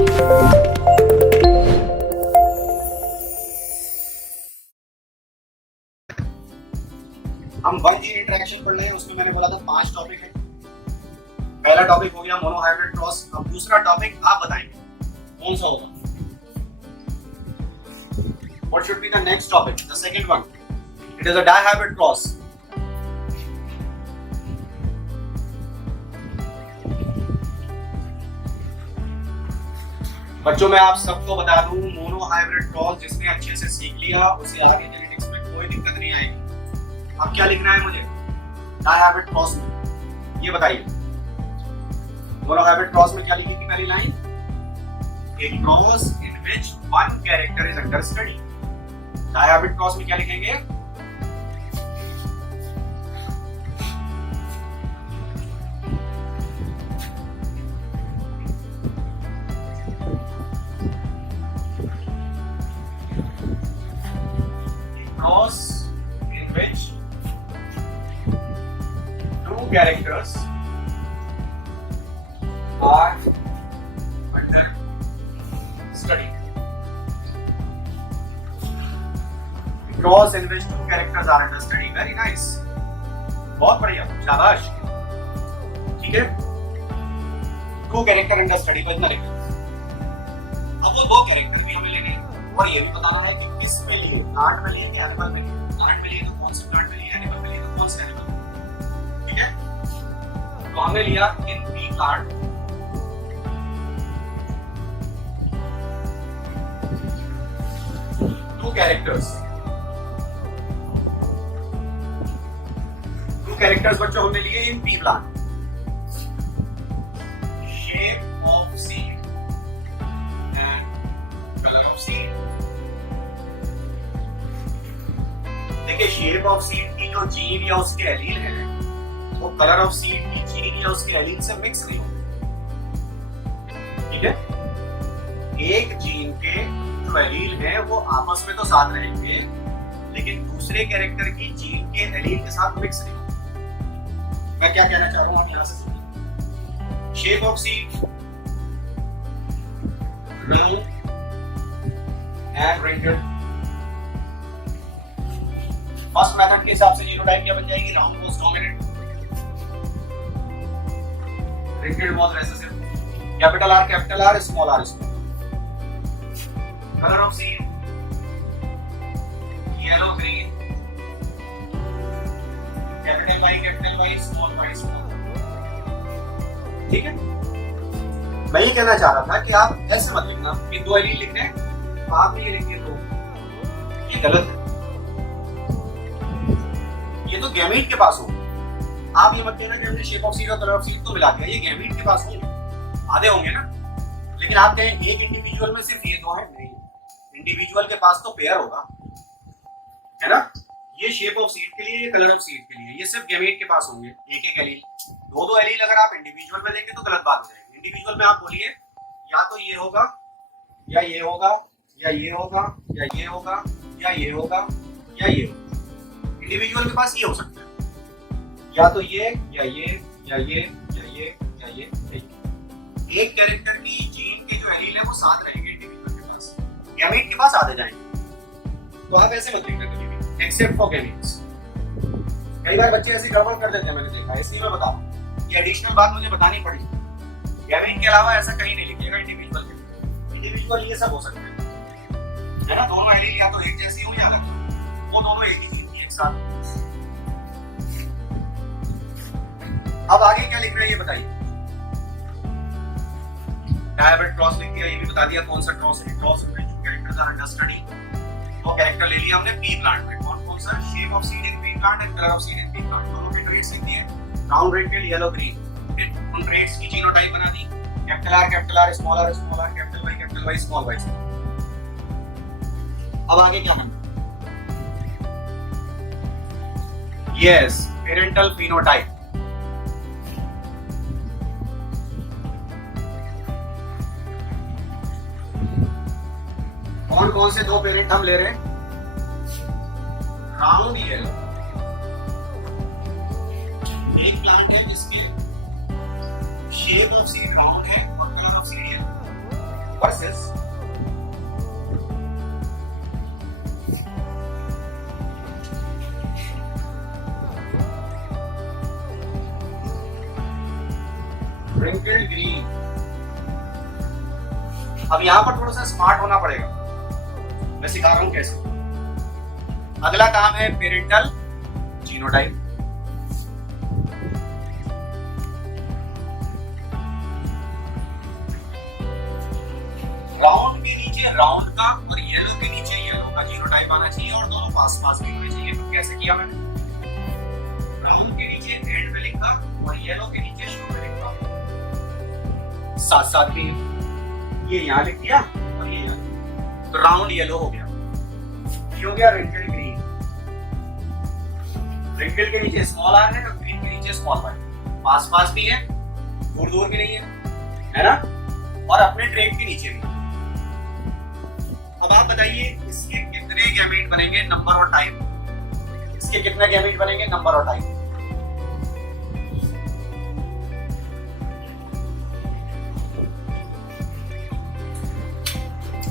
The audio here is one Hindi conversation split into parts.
हम 1G इंटरेक्शन पढ़ रहे हैं, उसमें मैंने बोला था 5 टॉपिक है। पहला टॉपिक हो गया मोनोहाइब्रिड क्रॉस। अब दूसरा टॉपिक आप बताएंगे कौन सा होगा। What should be the next topic? The second one. It is a dihybrid cross. बच्चों मैं आप सबको बता दूं, मोनोहाइब्रिड क्रॉस जिसने अच्छे से सीख लिया उसे आगे जेनेटिक्स में कोई दिक्कत नहीं आएगी। अब क्या लिखना है मुझे डायहाइब्रिड क्रॉस में, ये बताइए। मोनोहाइब्रिड क्रॉस में क्या लिखी थी पहली line? A cross in which one character is under study. Dihybrid cross में क्या लिखेंगे? Cross in which two characters are under study. Cross in which two characters are under study. Very nice. बहुत बढ़िया, शाबाश। ठीक है, two character under study को इतना लिखा। अब वो दो कैरेक्टर भी हमें लेने और ये भी बताना है कि किस में लिए, प्लांट में लिए कि एनिमल में लिए। प्लांट में लिए तो कौन से प्लांट में लिए, एनिमल में लिए तो कौन से एनिमल। ठीक है, तो हमने लिया इन पी प्लांट टू कैरेक्टर्स बच्चों हमने लिए इन pea plant. Shape of seed and colour of seed. देखिए, शेप ऑफ सीड की जो जीन या उसके एलील है वो कलर ऑफ सीड की जीन या उसके एलील से मिक्स नहीं होते। ठीक है, एक जीन के जो एलील है वो आपस में तो साथ रहेंगे लेकिन दूसरे कैरेक्टर की जीन के एलील के साथ मिक्स नहीं होते। मैं क्या कहना चाह रहा हूं आप यहां से सुनिए। शेप ऑफ सीड, रंग एंड रिंकल। फर्स्ट मेथड के हिसाब से जीनोटाइप क्या बन जाएगी? Round was dominant, wrinkled was recessive, capital R small are small. Colour of seed yellow green, capital Y small Y small. ठीक है, मैं ये कहना चाह रहा था कि आप ऐसे मत लिखना कि दो एलील लिखने आप ये लिखिए तो ये गलत है। ये तो गैमीट के पास हो। आप ये मत कहना कि हमने शेप ऑफ सीड और कलर ऑफ सीड को मिला दिया, ये गैमीट के पास हो, आधे होंगे ना। लेकिन आप कहें एक इंडिविजुअल में सिर्फ ये दो है, नहीं, इंडिविजुअल के पास तो पेयर होगा, है ना। ये शेप ऑफ सीड के लिए, ये कलर ऑफ सीड के लिए, ये सिर्फ गैमीट के पास होंगे एक एक एलील। दो एलील अगर आप इंडिविजुअल में देंगे तो गलत बात हो जाएगी। इंडिविजुअल में आप बोलिए या तो ये होगा या ये होगा या ये होगा या ये होगा या ये होगा या ये होगा। इंडिविजुअल के पास ये हो सकता है, या तो ये या ये या ये या ये या ये। एक कैरेक्टर की जीन के जो एलील है वो साथ रहेंगे इंडिविजुअल के पास, गैमीट के पास आधे जाएंगे। तो आप ऐसे मत लिखना कभी भी, एक्सेप्ट फॉर गैमीट्स। कई बार बच्चे ऐसे गड़बड़ कर देते हैं, मैंने देखा, इसलिए मैं बता रहा हूं। ये एडिशनल बात मुझे बतानी पड़ी। गैमीट के अलावा ऐसा कहीं नहीं लिखिएगा इंडिविजुअल के। इंडिविजुअल ये सब हो सकते हैं, है ना। दोनों एलील या तो एक जैसी हो या अलग हो, वो दोनों एक ही जीन की एक साथ। अब आगे क्या लिख रहे हैं ये बताइए। डायहाइब्रिड क्रॉस लिख दिया, ये भी बता दिया कौन सा क्रॉस है। क्रॉस में जो कैरेक्टर्स आर अंडर स्टडी, दो कैरेक्टर ले लिया हमने पी प्लांट में। कौन कौन सा? Shape of seed in pea plant and colour of seed in pea plant. दोनों के ट्रेट्स लिख दिए, राउंड रेड येलो ग्रीन। फिर उन ट्रेट्स की जीनोटाइप बना दी, capital R small are small are, capital Y small y. अब आगे क्या है? Yes, parental phenotype. कौन कौन से दो पेरेंट हम ले रहे हैं? राउंड येलो, एक प्लांट है जिसके शेप ऑफ सीड राउंड है और कलर ऑफ सीड है। Versus wrinkled green। अब यहां पर थोड़ा सा स्मार्ट होना पड़ेगा, मैं सिखा रहा हूं कैसे। अगला काम है पेरेंटल जीनोटाइप। राउंड के नीचे राउंड का और येलो के नीचे येलो का जीनोटाइप आना चाहिए और दोनों पास पास भी होने चाहिए। तो कैसे किया मैंने? राउंड के नीचे एंड में लिखा और येलो के नीचे शुरू में लिखा, साथ साथ ही ये यहाँ लिख दिया और ये यहाँ, तो राउंड येलो हो गया। ये हो गया रिंकल ग्रीन। रिंकल के नीचे स्मॉल आर है और ग्रीन के नीचे स्मॉल वाई, पास पास भी है, दूर दूर भी नहीं है ना, और अपने ट्रेड के नीचे भी। अब आप बताइए इसके कितने गैमेट बनेंगे, नंबर और टाइम। इसके कितने गैमेट बनेंगे, नंबर और time.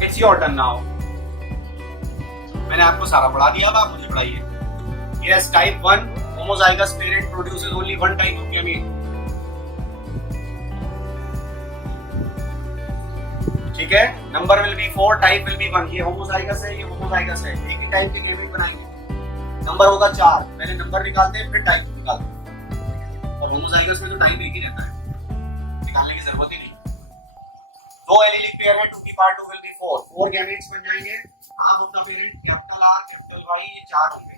It's your turn now. मैंने आपको सारा पढ़ा दिया, अब आप मुझे पढ़ाइए। Yes, type 1 homozygous parent produces only one type of gamete. ठीक है, number will be 4, type will be 1। ये होमोजाइगस है, ये होमोजाइगस है, एक ही टाइप के गैमेट बनाएंगे। नंबर होगा 4, पहले नंबर निकालते हैं फिर टाइप निकालते हैं। और होमोजाइगस में तो टाइप एक ही रहता है, निकालने की जरूरत ही नहीं। दो एलिलिक पेयर है, 2 की पावर 2 विल बी 4 गैमेट्स बन जाएंगे। Half of the parent capital R capital Y, ये 4 होंगे।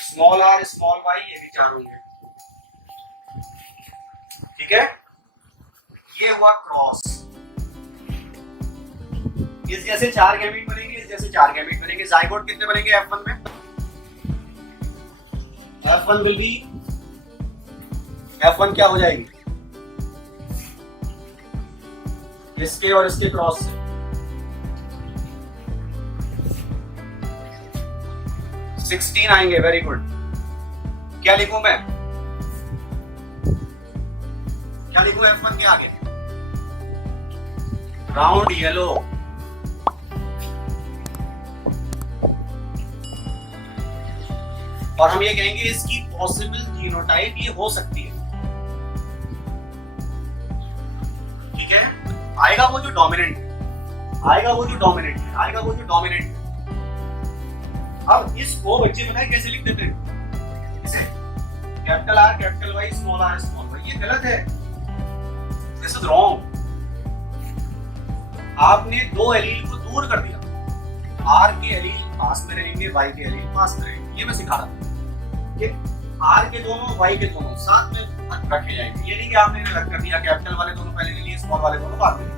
स्मॉल आर स्मॉल वाई, ये भी 4 होंगे। ठीक है, ये हुआ क्रॉस। इस जैसे 4 गैमेट बनेंगे, इस जैसे 4 गैमेट बनेंगे। जाइगोट कितने बनेंगे F1 में? F1 विल बी, F1 क्या हो जाएगी? इसके और इसके क्रॉस से 16 आएंगे। Very good. क्या लिखूं मैं? क्या लिखूं F1 के आगे? Round yellow. और हम ये कहेंगे इसकी पॉसिबल जीनोटाइप ये हो सकती है। ठीक है, आएगा वो जो डोमिनेंट है, आएगा वो जो डोमिनेंट है, आएगा वो जो डोमिनेंट है। अब इसको बच्चे बताए कैसे लिख देते हैं? इसे capital R capital Y small are small Y. ये गलत है, दिस इज रॉन्ग। आपने दो एलील को दूर कर दिया। आर के एलील पास में रहेंगे, वाई के एलील पास में रहेंगे। ये मैं सिखा रहा हूं कि आर के दोनों वाई के दोनों साथ में रखे जाएंगे। ये नहीं कि आपने अलग कर दिया, कैपिटल वाले दोनों पहले ले लिए, स्मॉल वाले दोनों बाद में।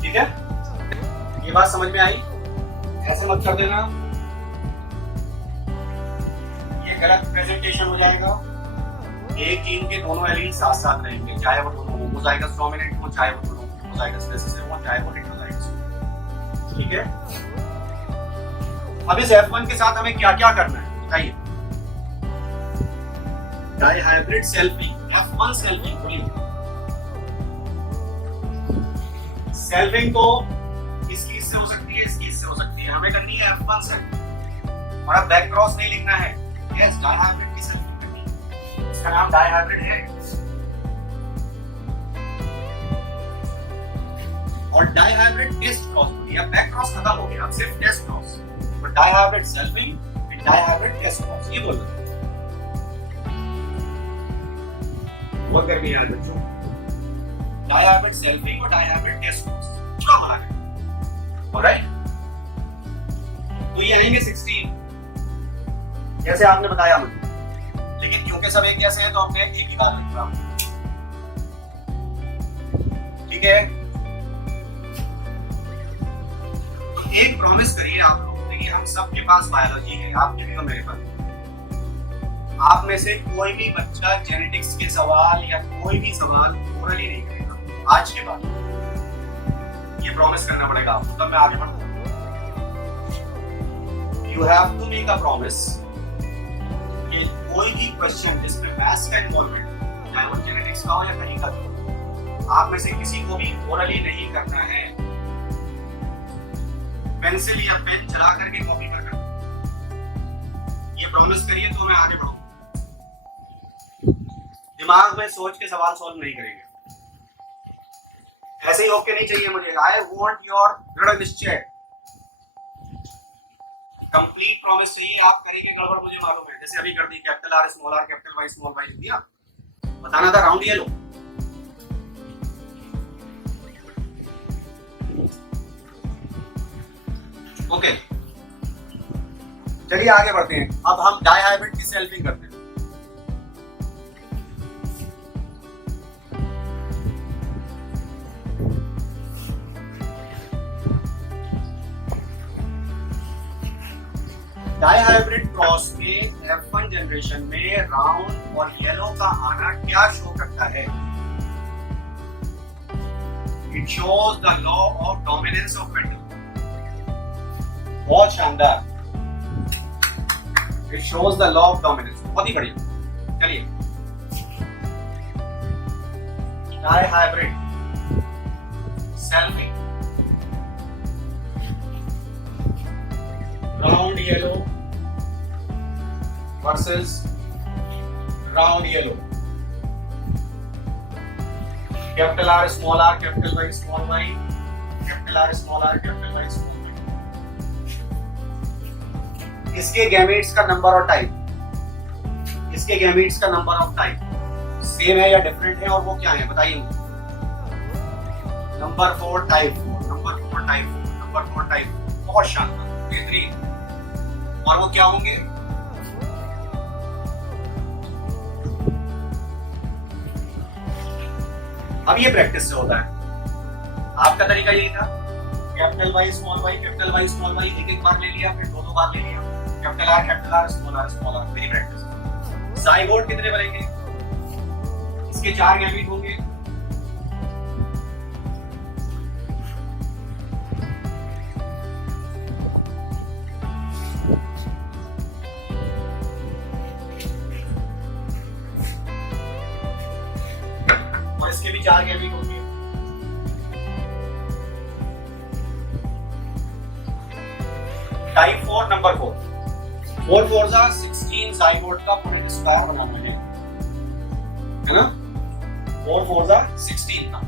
ठीक है, ये बात समझ में आई? ऐसे मत कर देना, ये गलत प्रेजेंटेशन हो जाएगा। एक जीन के दोनों एलील साथ साथ रहेंगे, चाहे वो दोनों होमोजाइगस डोमिनेंट हो, चाहे वो दोनों होमोजाइगस रिसेसिव हो, चाहे वो हेटेरोजाइगस हो। ठीक है, अब इस F1 के साथ हमें क्या क्या करना है बताइए? Dihybrid selfing, F1 selfing. बोलिए, सेल्फिंग तो इसकी इससे हो सकती है, इसकी इससे हो सकती है। हमें करनी है F1 सेल्फिंग। और अब बैक क्रॉस नहीं लिखना है। यस, डाइहाइब्रिड की सेल्फिंग करनी है, इसका नाम डाइहाइब्रिड है। और डाइहाइब्रिड टेस्ट क्रॉस, या बैक क्रॉस खत्म हो गया, अब सिर्फ टेस्ट क्रॉस। तो dihybrid selfing and dihybrid test cross, ये बोल रहे हैं। बहुत गर्मी है बच्चों। डाइहाइब्रिड सेल्फिंग और डाइहाइब्रिड टेस्ट क्रॉस क्या माना है? ऑलराइट, तो ये आएंगे 16 जैसे आपने बताया मुझे। लेकिन क्योंकि सब एक जैसे हैं तो हमने एक ही बात लिखा। ठीक है, तो एक प्रॉमिस करिए आप लोग कि हम सबके पास बायोलॉजी है, आपके भी और मेरे पास। आप में से कोई भी बच्चा जेनेटिक्स के सवाल या कोई भी सवाल ओरली नहीं करेगा आज के बाद। ये प्रॉमिस करना पड़ेगा आपको, तब मैं आगे बढ़ूंगा। You have to make a promise कि कोई भी क्वेश्चन जिसमें मैथ्स का इन्वॉल्वमेंट, चाहे वो जेनेटिक्स का हो या कहीं का हो, आप में से किसी को भी ओरली नहीं करना है, पेंसिल या पेन चला करके कॉपी पर करना। ये प्रॉमिस करिए तो मैं आगे बढ़ूंगा। दिमाग में सोच के सवाल सॉल्व नहीं करेंगे, ऐसे ही ओके नहीं चाहिए मुझे। आई वॉन्ट योर दृढ़ निश्चय, कंप्लीट प्रॉमिस चाहिए। आप करेंगे गड़बड़ मुझे मालूम है, जैसे अभी कर दी capital R capital Y small y दिया, बताना था राउंड येलो। ओके चलिए आगे बढ़ते हैं। अब हम डाई हाइब्रिड की सेल्फिंग करते हैं। डाई हाइब्रिड क्रॉस के F1 जनरेशन में राउंड और येलो का आना क्या शो करता है? It shows the law of dominance of Mendel. बहुत शानदार, it shows the law of dominance, बहुत ही बढ़िया। चलिए dihybrid selfing, round yellow versus round yellow, capital R small are capital Y small Y, capital R small are capital Y small Y. इसके गैमेट्स का नंबर और टाइप, इसके गैमेट्स का नंबर ऑफ टाइप सेम है या डिफरेंट है, और वो क्या है बताइए मुझे। Number 4 type 4, number 4 type 4, number 4 type 4, बहुत शानदार, बेहतरीन। और वो क्या होंगे? अब ये प्रैक्टिस से होता है। आपका तरीका यही था, capital Y small Y, capital Y small Y एक एक बार ले लिया, फिर दो बार ले लिया, कैपिटल आर स्मॉल आर, मेरी प्रैक्टिस। जाइगोट कितने बनेंगे? इसके 4 गैमीट होंगे। और इसके भी 4 गैमीट होंगे। टाइप 4 नंबर 4, 4 4 16 जाइगोट का पूरे स्क्वायर बनाना है ना? 4 4 16 का।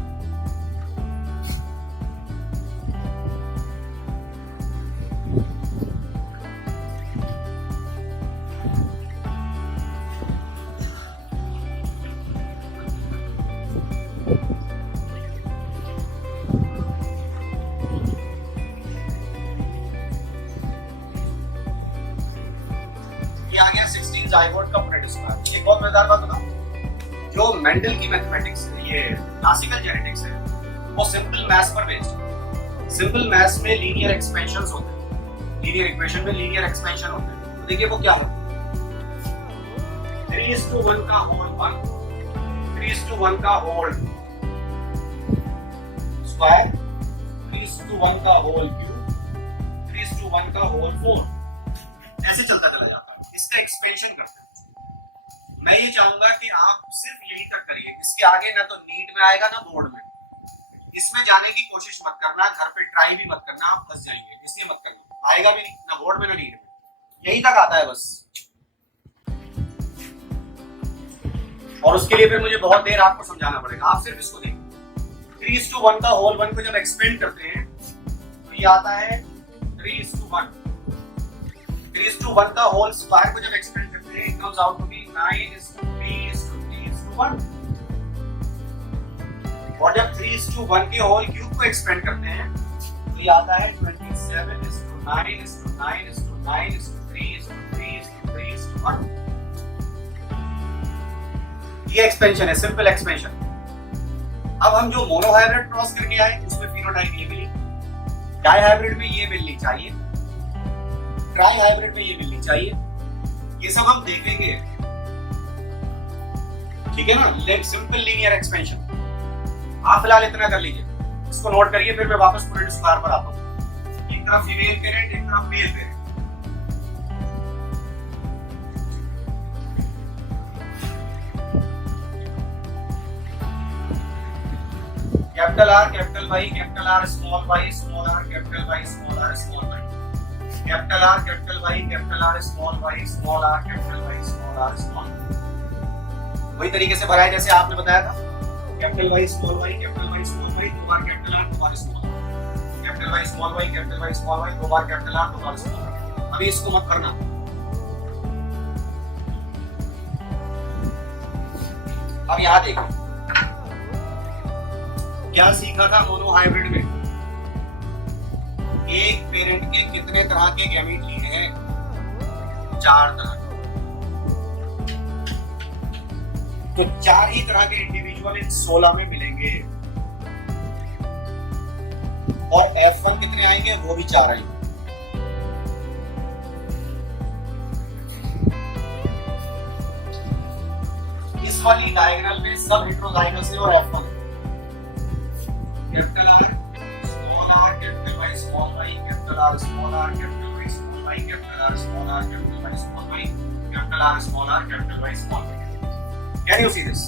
आ गया 16 जाइगोट का पूरा स्क्वायर। एक बहुत मजेदार बात बताऊं, जो मेंडल की मैथमेटिक्स है, ये क्लासिकल जेनेटिक्स है, वो सिंपल मैथ्स पर बेस्ड है। सिंपल मैथ्स में लीनियर एक्सपेंशंस होते हैं, लीनियर इक्वेशन में लीनियर एक्सपेंशन होते हैं। तो देखिए वो क्या है, 3:1 का होल 1, 3:1 का होल स्क्वायर, 3:1 का होल क्यूब, 3:1 का होल 4, ऐसे चलता चला जाता है। इसका एक्सपेंशन करते हैं। मैं ये चाहूंगा कि आप सिर्फ यही तक करिए, इसके आगे ना तो नीट में आएगा ना बोर्ड में। इसमें जाने की कोशिश मत करना, घर पे ट्राई भी मत करना, आप फंस जाएंगे। इसलिए मत करना, आएगा भी नहीं ना बोर्ड में ना नीट में, यही तक आता है बस। और उसके लिए फिर मुझे बहुत देर आपको समझाना पड़ेगा। आप सिर्फ इसको देखिए, 3:1 का होल 1 को जब एक्सपेंड करते हैं तो ये आता है 3:1। 3:1 का होल स्क्वायर को जब एक्सपेंड करते हैं, it comes out to be 9:3:1। और जब 3:1 के होल क्यूब को एक्सपेंड करते हैं तो ये आता है 27:9:9:9:3:3:1। ये एक्सपेंशन है, सिंपल एक्सपेंशन। अब हम जो मोनो हाइब्रिड क्रॉस करके आए उसमें फिनोटाइप ये मिली, डाई हाइब्रिड में ये मिलनी चाहिए, ट्राई हाइब्रिड में ये मिलनी चाहिए। ये सब हम देखेंगे, ठीक है ना? Simple linear expansion. आप फिलहाल इतना कर लीजिए, इसको नोट करिए, फिर मैं वापस पूरे स्क्वायर पर आता हूं। एक तरफ फीमेल पेरेंट, एक तरफ male parent. Capital R capital Y capital R small Y small are capital Y small are small Y capital R capital Y capital R small Y small are capital Y small are small. वही तरीके से भरा है जैसे आपने बताया था, capital Y small Y capital Y small y, दो बार कैपिटल आर दो बार small, capital Y small Y capital Y small y, दो बार कैपिटल आर दो बार स्मॉल वाई। अभी इसको मत करना। अब यहां देखिए क्या सीखा था मोनो हाइब्रिड में, एक पेरेंट के कितने तरह के गैमीट लिए हैं, 4 तरह। तो 4 ही तरह के इंडिविजुअल इन 16 में मिलेंगे और F1 कितने आएंगे, वो भी 4 आएंगे। इस वाली डायग्राम में सब हेटेरोजाइगस है और F1 capital R small are capital Y small Y capital R small are capital Y small Y capital R small are capital Y small Y capital R small are capital Y small Y. Can you see this?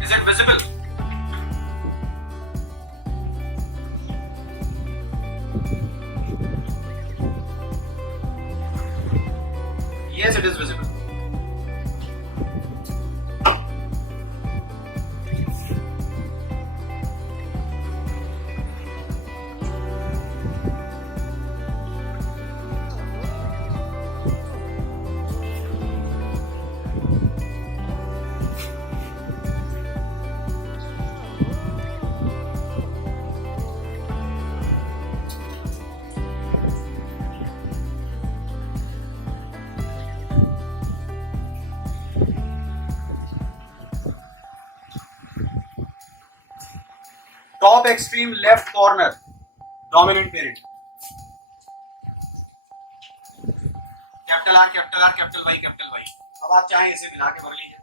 Is it visible? Yes, it is visible. Top extreme left corner dominant parent, capital R capital R capital Y capital Y. अब आप चाहें इसे मिला के भर लीजिए,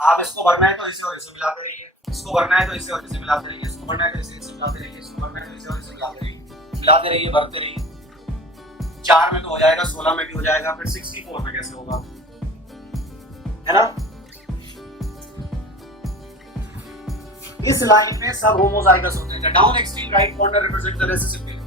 आप इसको भरना है तो इसे और इसे मिलाते रहिए, इसको भरना है तो इसे और इसे मिलाते रहिए, इसको भरना है तो इसे मिलाते रहिए, इसको भरना है तो इसे और इसे मिलाते रहिए, मिलाते रहिए भरते रहिए। 4 में तो हो जाएगा, 16 में भी हो जाएगा, फिर 64 में कैसे होगा, है ना। इस लाइन में सब होमोजाइगस होते हैं। Down extreme right corner represent the recessive parent.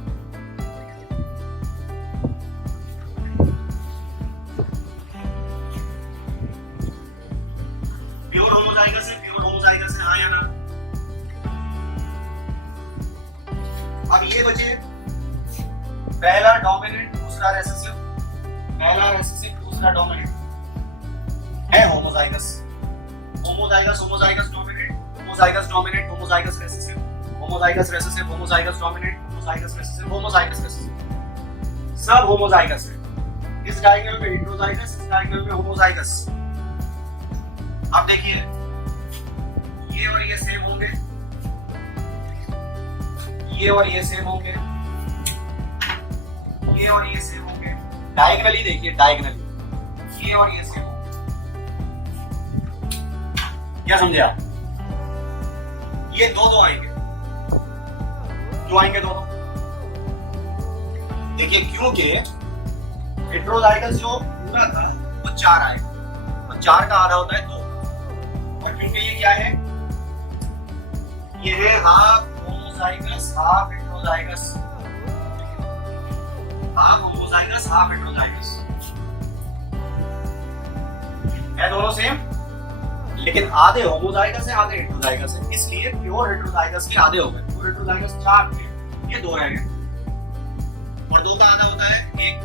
Pure homozygous है, प्योर होमोजाइगस है, हाँ या ना। अब ये बचे पहला डोमिनेंट दूसरा रिसेसिव, पहला रिसेसिव दूसरा डोमिनेंट है homozygous. Homozygous homozygous dominant, homozygous dominant, homozygous recessive, homozygous recessive, homozygous dominant, homozygous recessive, homozygous recessive, सब homozygous है। इस डायगोनल में heterozygous, इस डायगोनल में homozygous। अब देखिए ये और ये सेम होंगे, ये और ये सेम होंगे, ये और ये सेम होंगे। डायगोनली देखिए, डायगोनली ये और ये सेम होंगे। क्या समझे आप? ये दो आएंगे, क्यों आएंगे दो? देखिए क्योंकि हेटेरोजाइगस जो पूरा था वो 4 आएगा और 4 का आधा होता है 2, और क्योंकि ये क्या है, ये है half homozygous half heterozygous, half homozygous half heterozygous है, दोनों सेम, लेकिन आधे होमोजाइगस है आधे हेटेरोजाइगस है, इसलिए प्योर हेटेरोजाइगस के आधे हो गए। प्योर हेटेरोजाइगस 4 थे, ये 2 रह गए, और 2 का आधा होता है 1।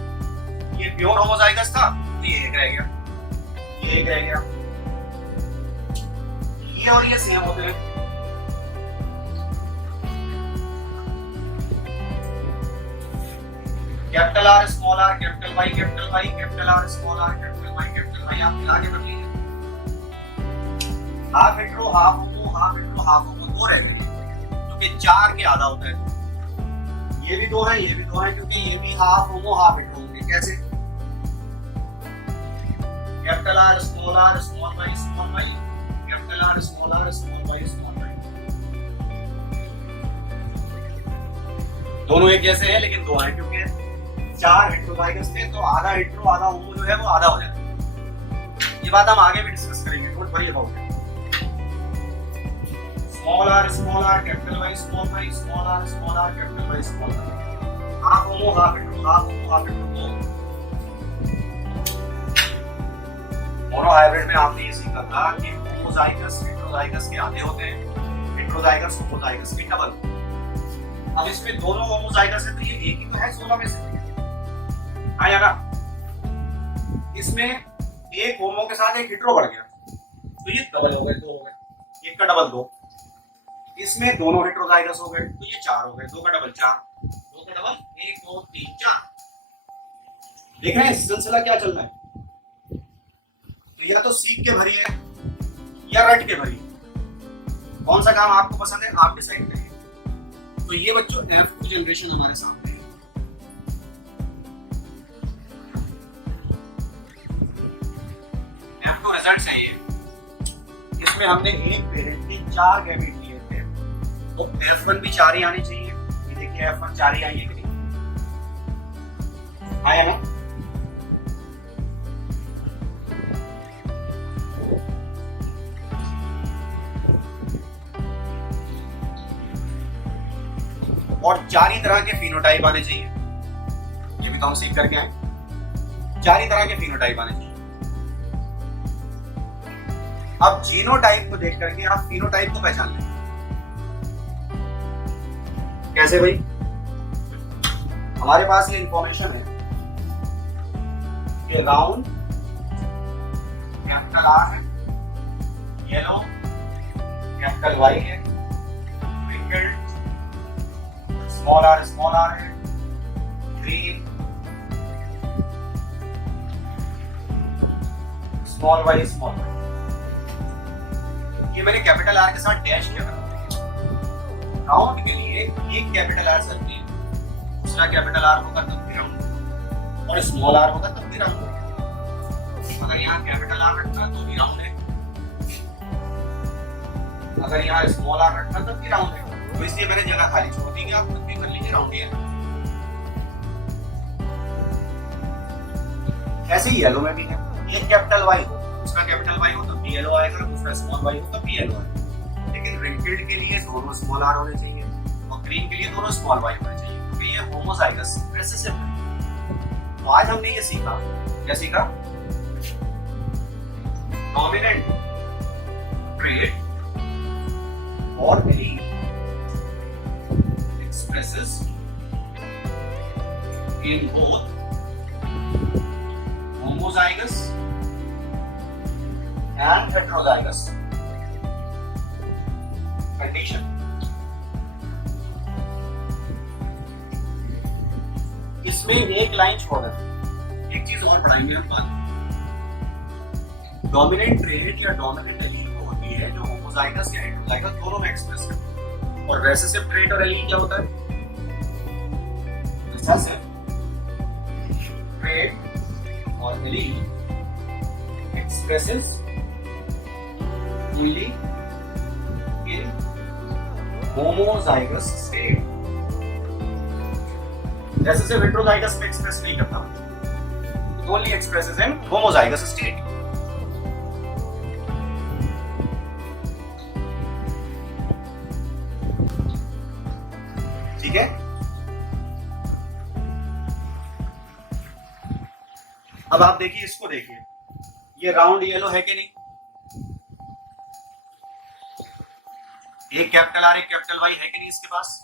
ये प्योर होमोजाइगस था, ये 1 रह गया, ये 1 रह गया। ये और ये सेम होते हैं, capital R small are capital Y capital Y capital R small are capital Y capital Y. आप मिला के कर लीजिए, half hetero half homo half hetero half homo 2 रह गए, क्योंकि 4 के आधा होता है। ये भी 2 है, ये भी 2 है, क्योंकि ये भी हाफ होमो हाफ हेटेरो होंगे। कैसे? Capital R small Y capital R small Y small Y. दोनों एक जैसे हैं लेकिन 2 हैं, क्योंकि 4 हेटेरोजाइगस थे तो आधा हेटेरो आधा होमो जो है वो आधा हो जाता। ये बात हम आगे भी डिस्कस करेंगे, don't worry about it. Small are capital Y small Y, small are capital Y small R, half homo half hetero, half homo half hetero. Monohybrid में आपने ये सीखा था कि होमोजाइगस हेटेरोजाइगस के आधे होते हैं, हेटेरोजाइगस होमोजाइगस के डबल। अब इसमें दोनों होमोजाइगस है तो ये एक ही तो है 16 में से, आया ना। इसमें एक होमो के साथ एक हेटेरो बढ़ गया तो ये डबल हो गए, 2 हो गए, एक का डबल 2। इसमें दोनों हेटेरोजाइगस हो गए तो ये 4 हो गए, 2 का डबल 4, 2 का डबल 1 2 3 4। देख रहे हैं सिलसिला क्या चल रहा है। तो या तो सीख के भरिए या रट के भरिए, कौन सा काम आपको पसंद है आप डिसाइड करिए। तो ये बच्चों F2 जनरेशन हमारे सामने है। F2 रिजल्ट्स है ये। इसमें हमने एक पेरेंट के 4 गैमेट लिए थे, तो F1 भी 4 ही आने चाहिए। ये देखिए F1 4 ही आई है कि नहीं, आया ना। और 4 ही तरह के फिनोटाइप आने चाहिए, ये भी तो हम सीख करके आए। 4 ही तरह के फिनोटाइप आने चाहिए। अब जीनोटाइप को देख करके आप फिनोटाइप को पहचान लें। कैसे भाई? हमारे पास ये इंफॉर्मेशन है कि राउंड कैपिटल आर है, येलो कैपिटल वाई है, ट्विंकल्ड स्मॉल आर है, ग्रीन स्मॉल वाई। ये मैंने कैपिटल आर के साथ डैश किया था। राउंड के लिए एक कैपिटल आर सर्किल, दूसरा कैपिटल आर होगा तब भी राउंड, और स्मॉल आर होगा तब भी राउंड होगा। अगर यहाँ कैपिटल आर रखना तो भी राउंड है, अगर यहाँ स्मॉल आर रखना तब भी राउंड है। तो इसलिए मैंने जगह खाली छोड़ दी कि आप खुद भी कर लीजिए राउंड ही है। ऐसे ही येलो में भी है, एक कैपिटल वाई हो दूसरा कैपिटल वाई हो तब भी येलो आएगा, दूसरा स्मॉल वाई हो तब भी येलो आएगा। लेकिन रिंकिल्ड के लिए दोनों स्मॉल आर होने चाहिए और ग्रीन के लिए दोनों स्मॉल वाई होने चाहिए, क्योंकि ये होमोजाइगस रिसेसिव है। तो आज हमने ये सीखा, क्या सीखा? डोमिनेंट ट्रेट और allele expresses in both homozygous and heterozygous condition। इसमें एक लाइन छोड़ दें, एक चीज और पढ़ाएंगे हम बाद में। डोमिनेंट ट्रेट या डोमिनेंट एलील वो होती है जो होमोजाइगस या हेटेरोजाइगस दोनों में एक्सप्रेस है। और रेसेसिव ट्रेट और एलील क्या होता है? रेसेसिव ट्रेट और allele expresses only in homozygous state. Recessive heterozygous में एक्सप्रेस नहीं करता, it only expresses in homozygous state. ठीक है। अब आप देखिए, इसको देखिए, ये राउंड येलो है कि नहीं? एक कैपिटल आर एक कैपिटल वाई है कि नहीं इसके पास?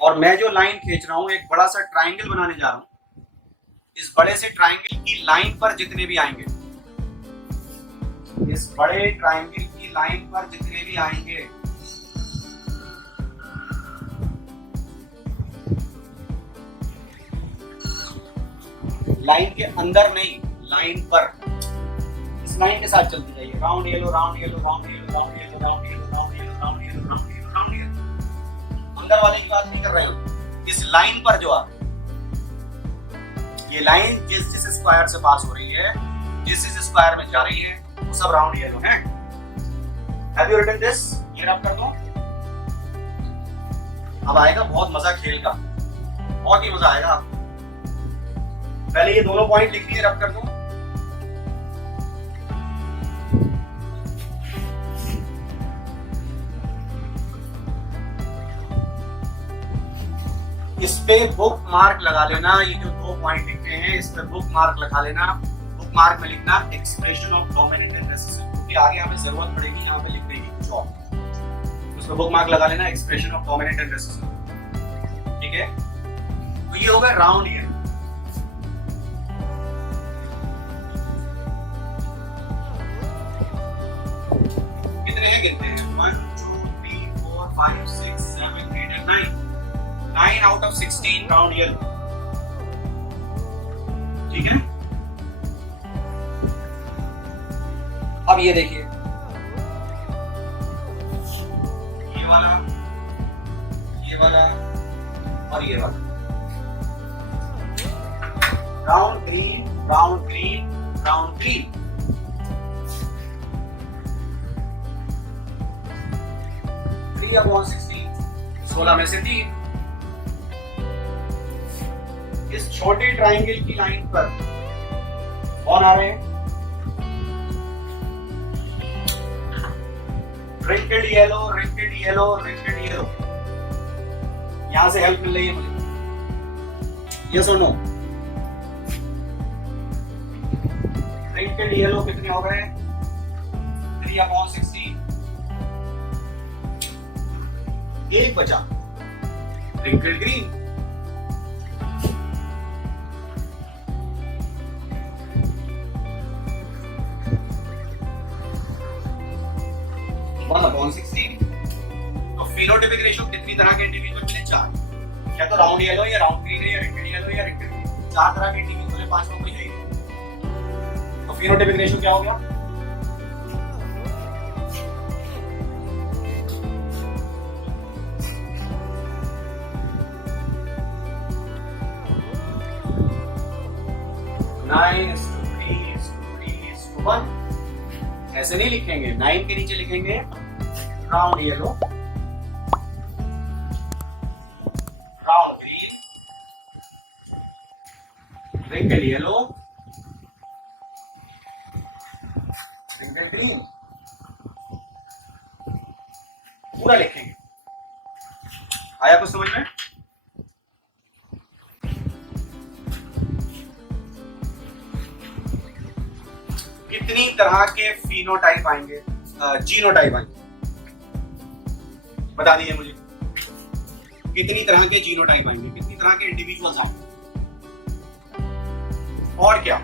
और मैं जो लाइन खींच रहा हूं एक बड़ा सा ट्राइंगल बनाने जा रहा हूं। इस बड़े से ट्राइंगल की लाइन पर जितने भी आएंगे, इस बड़े ट्राइंगल की लाइन पर जितने भी आएंगे, लाइन के अंदर नहीं, लाइन पर, इस लाइन के साथ चलते जाइए। Round yellow round yellow round yellow round yellow round yellow round yellow round yellow round yellow round yellow. अंदर वाले की बात नहीं कर रहे हो, इस लाइन पर जो आप, ये लाइन जिस जिस स्क्वायर से पास हो रही है, जिस जिस स्क्वायर में जा रही है, वो सब राउंड येलो है। Have you written this? ये रब कर दो। अब आएगा बहुत मजा खेल का, बहुत ही मजा आएगा आपको। पहले ये दोनों पॉइंट लिख दिए, रब कर दूं। इस पे बुक मार्क लगा लेना, ये जो दो पॉइंट लिखे हैं इस पे बुक मार्क लगा लेना। बुक मार्क में लिखना expression of dominant and recessive, क्योंकि आगे हमें जरूरत पड़ेगी यहाँ पे लिखने की कुछ और। उस पे बुक मार्क लगा लेना expression of dominant and recessive, ठीक है। तो ये हो गया राउंड ईयर। कितने हैं गिनते हैं, 1 2 3 4 5 6 7 8 and 9 9 out of 16 round year, ठीक है। अब ये देखिए, ये वाला और ये वाला, round green round green round green. 3/16, 16 में से 3। इस छोटे ट्राइंगल की लाइन पर कौन आ रहे हैं, wrinkled yellow wrinkled yellow wrinkled yellow. यहां से हेल्प मिल रही है मुझे, यस और नो। रिंकल्ड येलो कितने हो गए, 3/16। एक बचा रिंकल्ड ग्रीन। तो फिनोटाइपिक रेशियो कितनी तरह के इंडिविजुअल मिले, 4। या तो राउंड येलो या राउंड ग्रीन है या रिंकल्ड येलो या रिंकल्ड ग्रीन, 4 तरह के इंडिविजुअल है, 5 में कोई है। तो फिनोटाइपिक रेशियो क्या होगा, ऐसे नहीं लिखेंगे, 9 के नीचे लिखेंगे round yellow round green wrinkled yellow wrinkled green, पूरा लिखेंगे। आया कुछ समझ में? कितनी तरह के फिनोटाइप आएंगे, जीनोटाइप आएंगे, बता दीजिए मुझे। कितनी तरह के जीनोटाइप आएंगे, कितनी तरह के इंडिविजुअल्स आएंगे, और क्या,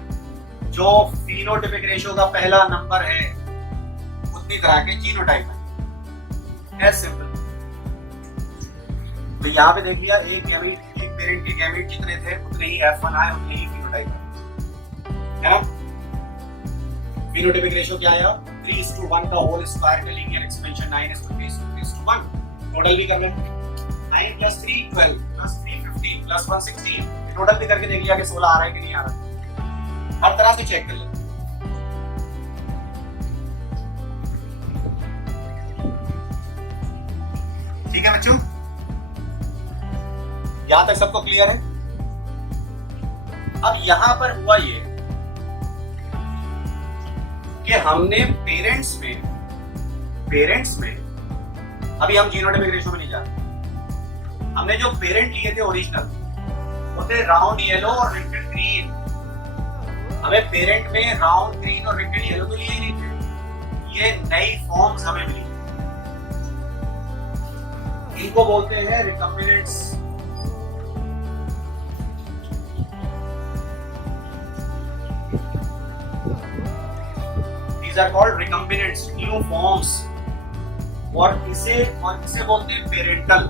जो फिनोटाइपिक रेशियो का पहला नंबर है उतनी तरह के जीनोटाइप आएंगे, एज सिंपल। तो यहाँ पे देख लिया, एक गैमीट, एक पेरेंट के गैमीट जितने थे उतने ही F1 आए, उतने ही फिनोटाइप आए, है ना। फिनोटाइपिक रेशियो क्या आया, 3:1 का होल स्क्वायर का लीनियर एक्सपेंशन 9:3:1। टोटल भी कर लें, 9 + 3 12 + 3 15 + 1 16। टोटल भी करके देख लिया कि 16 आ रहा है कि नहीं आ रहा है, हर तरह से चेक कर लें। ठीक है बच्चों, यहां तक सबको क्लियर है। अब यहां पर हुआ ये कि हमने पेरेंट्स में अभी हम जीनोटाइपिक रेशियो में नहीं जा रहे, हमने जो पेरेंट लिए थे ओरिजिनल वो थे राउंड येलो और रिंकल्ड ग्रीन। हमें पेरेंट में राउंड ग्रीन और रिंकल्ड येलो तो लिए ही नहीं थे, ये नई फॉर्म्स हमें मिली, इनको बोलते हैं रिकम्बिनेंट्स। These are called recombinants, new forms। और इसे बोलते हैं पेरेंटल।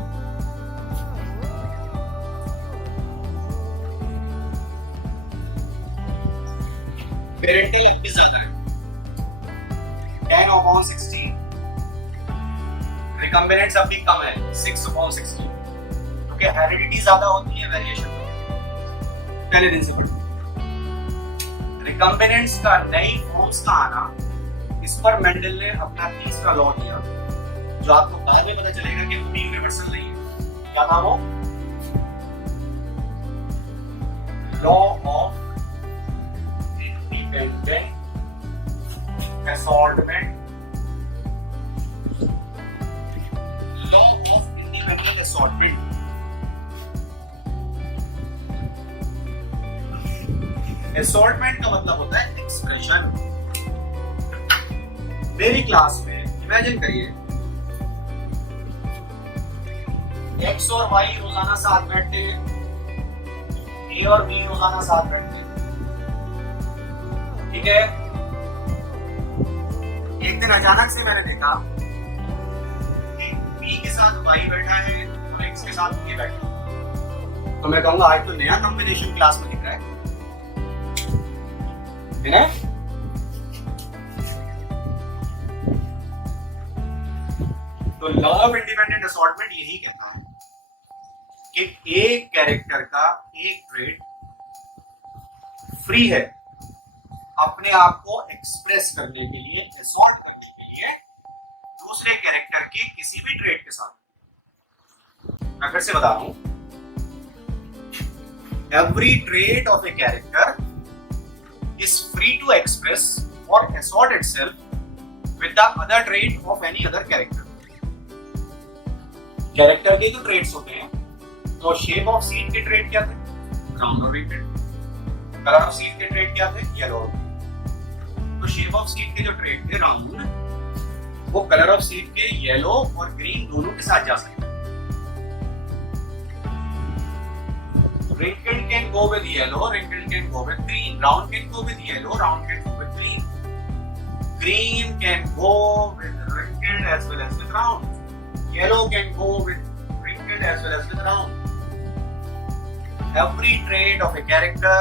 पेरेंटल अभी ज्यादा है, 10/16। रिकम्बिनेंट्स अभी कम है, 6/16, क्योंकि हेरिडिटी ज्यादा होती है, वेरिएशन पहले दिन से बढ़ती है। रिकम्बिनेंट्स का नई फॉर्म्स का आना, इस पर मेंडल ने अपना तीसरा लॉ दिया, जो आपको बाद में पता चलेगा कि वो यूनिवर्सल नहीं है। क्या था वो? Law of assortment, law of independent assortment. Assortment का मतलब होता है एक्सप्रेशन। मेरी क्लास में इमेजिन करिए x और y रोजाना साथ बैठते हैं, a और b रोजाना साथ बैठते हैं, ठीक है। एक दिन अचानक से मैंने देखा कि b के साथ y बैठा है और x के साथ a बैठा है, तो मैं कहूंगा आज तो नया कॉम्बिनेशन क्लास में दिख रहा है ना? तो लॉ ऑफ इंडिपेंडेंट असॉर्टमेंट यही कहता है कि एक कैरेक्टर का एक ट्रेट फ्री है अपने आप को एक्सप्रेस करने के लिए, असॉर्ट करने के लिए दूसरे कैरेक्टर के किसी भी ट्रेट के साथ। मैं फिर से बता रहा हूं, every trait of a character is free to express or assort itself with the other trait of any other character. Character के जो ट्रेट्स होते हैं, तो शेप ऑफ सीड के ट्रेट क्या थे? राउंड और रिंकल्ड। कलर ऑफ सीड के ट्रेट क्या थे? येलो। तो शेप ऑफ सीड के जो ट्रेट थे राउंड, वो कलर ऑफ सीड के येलो और ग्रीन दोनों के साथ जा सकते हैं। Wrinkled can go with yellow, wrinkled can go with green, round can go with yellow, round can go with green. Green can go with wrinkled as well as with round. Yellow can go with wrinkled as well as with round. Every trait of a character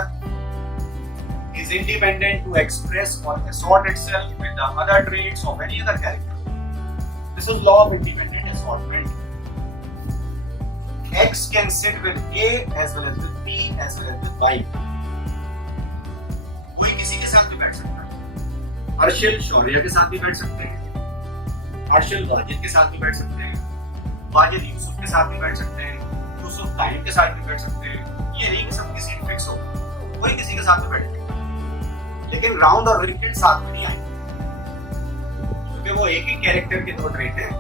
is independent to express or assort itself with the other traits of any other character. This is law of independent assortment. X can sit with A as well as with B as well as with Y. कोई किसी के साथ भी बैठ सकता है। हर्षिल शौर्य के साथ भी बैठ सकते हैं, हर्षिल वाजिद के साथ भी बैठ सकते हैं, वाजिद यूसुफ के साथ भी बैठ सकते हैं, यूसुफ ताइम के साथ भी बैठ सकते हैं। ये नहीं कि सब किसी फिक्स हो, कोई किसी के साथ भी बैठ सकते हैं। लेकिन राउंड और रिंकल्ड साथ में नहीं आएंगे, क्योंकि वो एक ही कैरेक्टर के दो ट्रेट हैं।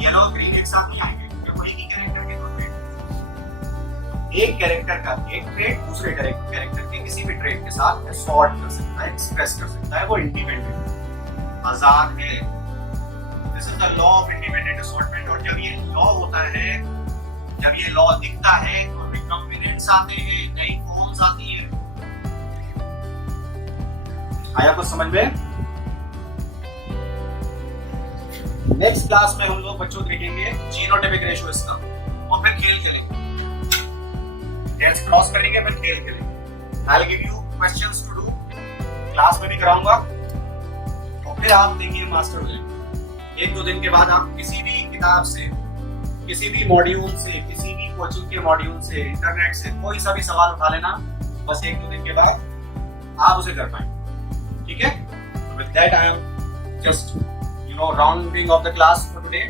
येलो और ग्रीन एक साथ नहीं आएंगे, एक ही कैरेक्टर के दो ट्रेट। एक कैरेक्टर का एक ट्रेट दूसरे कैरेक्टर के किसी भी ट्रेट के साथ असॉर्ट कर सकता है, एक्सप्रेस कर सकता है, वो इंडिपेंडेंट आजाद है। This is the law of independent assortment. और जब ये लॉ होता है, जब ये लॉ दिखता है तो रिकम्बिनेंट्स आते हैं, नई फॉर्म्स आती है। आया कुछ समझ में? नेक्स्ट क्लास में हम लोग बच्चों देखेंगे जीनोटाइपिक रेशियो इसका, और फिर खेल करेंगे, टेंस क्रॉस करेंगे, फिर खेल करेंगे। I will give you questions to do, class में भी कराऊंगा, और फिर आप देखिए मास्टर हो जाएंगे। एक दो दिन के बाद आप किसी भी किताब से, किसी भी मॉड्यूल से, किसी भी कोचिंग के मॉड्यूल से, इंटरनेट से कोई सा भी सवाल उठा लेना, बस एक दो दिन के बाद आप उसे कर पाएंगे, ठीक है? With that I am just rounding of the class for today.